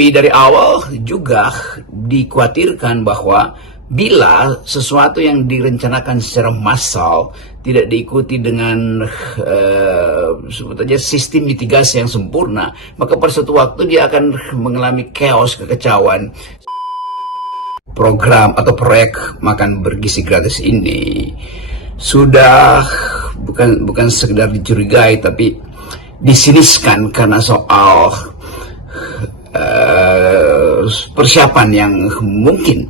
Tetapi dari awal juga dikhawatirkan bahwa bila sesuatu yang direncanakan secara massal tidak diikuti dengan sebut saja sistem mitigasi yang sempurna, maka pada suatu waktu dia akan mengalami chaos, kekacauan. Program atau proyek makan bergizi gratis ini sudah bukan sekedar dicurigai, tapi disiniskan karena soal persiapan yang mungkin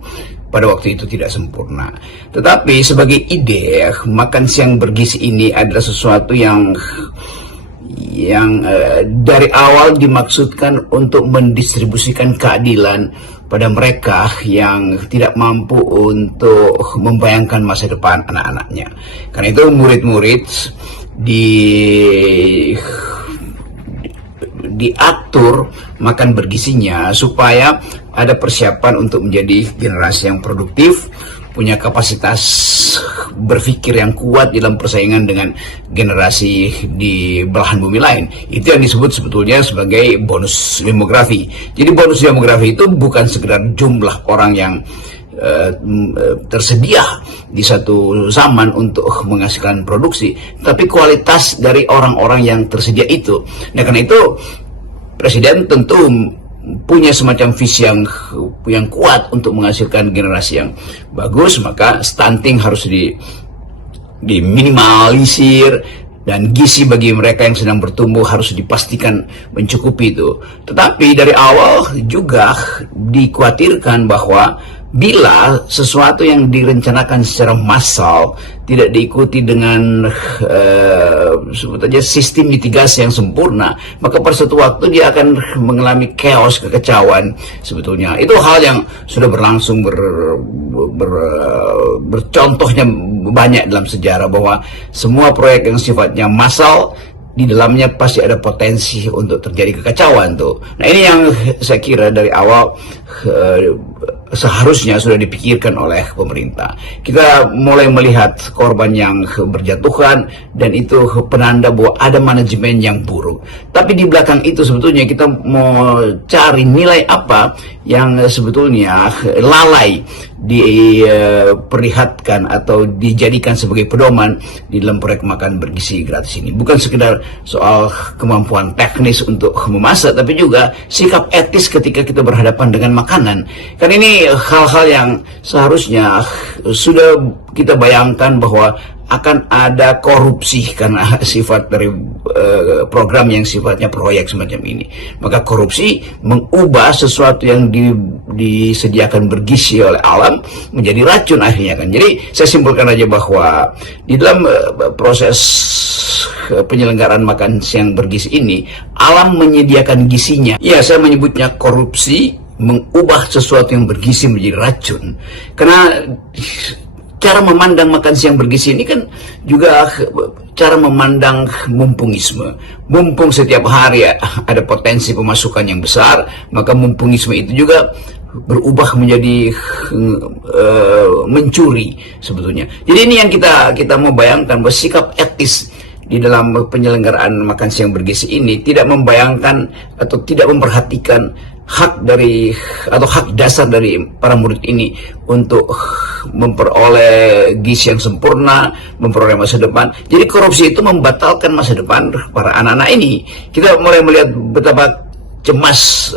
pada waktu itu tidak sempurna. Tetapi sebagai ide, makan siang bergizi ini adalah sesuatu yang dari awal dimaksudkan untuk mendistribusikan keadilan pada mereka yang tidak mampu untuk membayangkan masa depan anak-anaknya. Karena itu murid-murid diatur makan bergizinya supaya ada persiapan untuk menjadi generasi yang produktif, punya kapasitas berpikir yang kuat dalam persaingan dengan generasi di belahan bumi lain. Itu yang disebut sebetulnya sebagai bonus demografi. Jadi bonus demografi itu bukan sekedar jumlah orang yang tersedia di satu zaman untuk menghasilkan produksi, tapi kualitas dari orang-orang yang tersedia itu. Nah, karena itu Presiden tentu punya semacam visi yang kuat untuk menghasilkan generasi yang bagus, maka stunting harus diminimalisir, dan gizi bagi mereka yang sedang bertumbuh harus dipastikan mencukupi itu. Tetapi dari awal juga dikhawatirkan bahwa bila sesuatu yang direncanakan secara massal tidak diikuti dengan sebut saja sistem mitigasi yang sempurna, maka pada suatu waktu dia akan mengalami chaos, kekacauan. Sebetulnya itu hal yang sudah berlangsung bercontohnya banyak dalam sejarah, bahwa semua proyek yang sifatnya massal di dalamnya pasti ada potensi untuk terjadi kekacauan tuh. Nah, ini yang saya kira dari awal seharusnya sudah dipikirkan oleh pemerintah. Kita mulai melihat korban yang berjatuhan, dan itu penanda bahwa ada manajemen yang buruk. Tapi di belakang itu sebetulnya kita mau cari nilai apa yang sebetulnya lalai diperlihatkan atau dijadikan sebagai pedoman di dalam proyek makan bergizi gratis ini. Bukan sekedar soal kemampuan teknis untuk memasak, tapi juga sikap etis ketika kita berhadapan dengan makanan. Karena ini hal-hal yang seharusnya sudah kita bayangkan bahwa akan ada korupsi karena sifat dari program yang sifatnya proyek semacam ini. Maka korupsi mengubah sesuatu yang disediakan bergizi oleh alam menjadi racun akhirnya kan. Jadi saya simpulkan aja bahwa di dalam proses penyelenggaraan makan siang bergizi ini, alam menyediakan gizinya. Ya, saya menyebutnya korupsi mengubah sesuatu yang bergizi menjadi racun. Karena cara memandang makan siang bergizi ini kan juga cara memandang mumpungisme. Mumpung setiap hari ada potensi pemasukan yang besar, maka mumpungisme itu juga berubah menjadi mencuri sebetulnya. Jadi ini yang kita mau bayangkan, bahwa sikap etis di dalam penyelenggaraan makan siang bergizi ini tidak membayangkan atau tidak memperhatikan hak dasar dari para murid ini untuk memperoleh gizi yang sempurna, memperoleh masa depan. Jadi korupsi itu membatalkan masa depan para anak-anak ini. Kita mulai melihat betapa cemas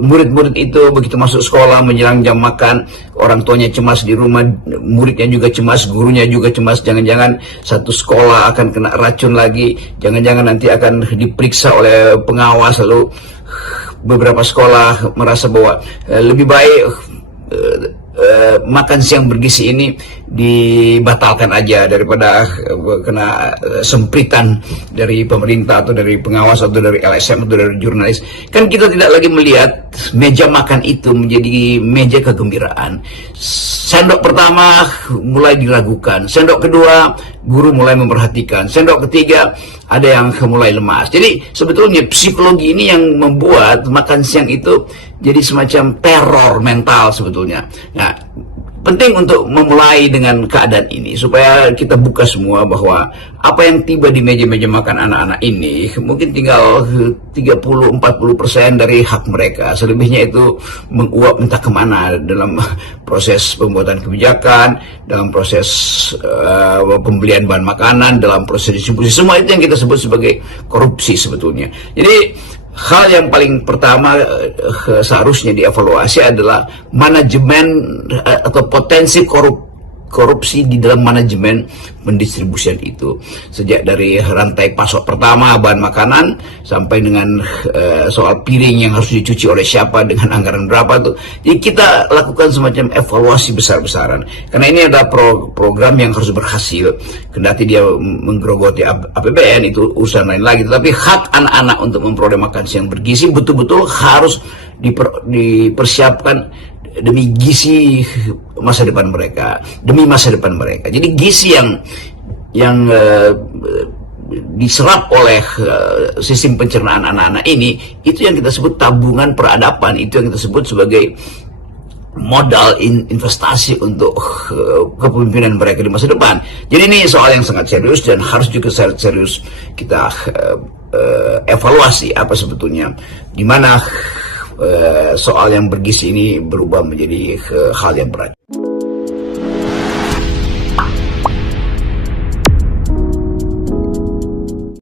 murid-murid itu begitu masuk sekolah menjelang jam makan. Orang tuanya cemas di rumah, muridnya juga cemas, gurunya juga cemas. Jangan-jangan satu sekolah akan kena racun lagi, jangan-jangan nanti akan diperiksa oleh pengawas. Lalu beberapa sekolah merasa bahwa lebih baik makan siang bergizi ini dibatalkan aja daripada kena sempritan dari pemerintah atau dari pengawas atau dari LSM atau dari jurnalis. Kan kita tidak lagi melihat meja makan itu menjadi meja kegembiraan. Sendok pertama mulai diragukan, sendok kedua guru mulai memperhatikan, sendok ketiga ada yang mulai lemas. Jadi sebetulnya psikologi ini yang membuat makan siang itu jadi semacam teror mental sebetulnya. Nah, penting untuk memulai dengan keadaan ini supaya kita buka semua bahwa apa yang tiba di meja-meja makan anak-anak ini mungkin tinggal 30-40% dari hak mereka. Selebihnya itu menguap entah kemana dalam proses pembuatan kebijakan, dalam proses pembelian bahan makanan, dalam proses distribusi. Semua itu yang kita sebut sebagai korupsi sebetulnya. Jadi hal yang paling pertama seharusnya dievaluasi adalah manajemen atau potensi korupsi di dalam manajemen pendistribusian itu, sejak dari rantai pasok pertama bahan makanan sampai dengan soal piring yang harus dicuci oleh siapa dengan anggaran berapa tuh. Jadi kita lakukan semacam evaluasi besar-besaran karena ini adalah program yang harus berhasil. Kendati dia menggerogoti APBN itu urusan lain lagi, tetapi hak anak-anak untuk memperoleh makan siang bergizi betul-betul harus dipersiapkan demi gizi masa depan mereka, demi masa depan mereka. Jadi gizi yang diserap oleh sistem pencernaan anak-anak ini, itu yang kita sebut tabungan peradaban, itu yang kita sebut sebagai modal investasi untuk kepemimpinan mereka di masa depan. Jadi ini soal yang sangat serius dan harus juga serius kita evaluasi apa sebetulnya di mana soal yang bergizi ini berubah menjadi hal yang berat.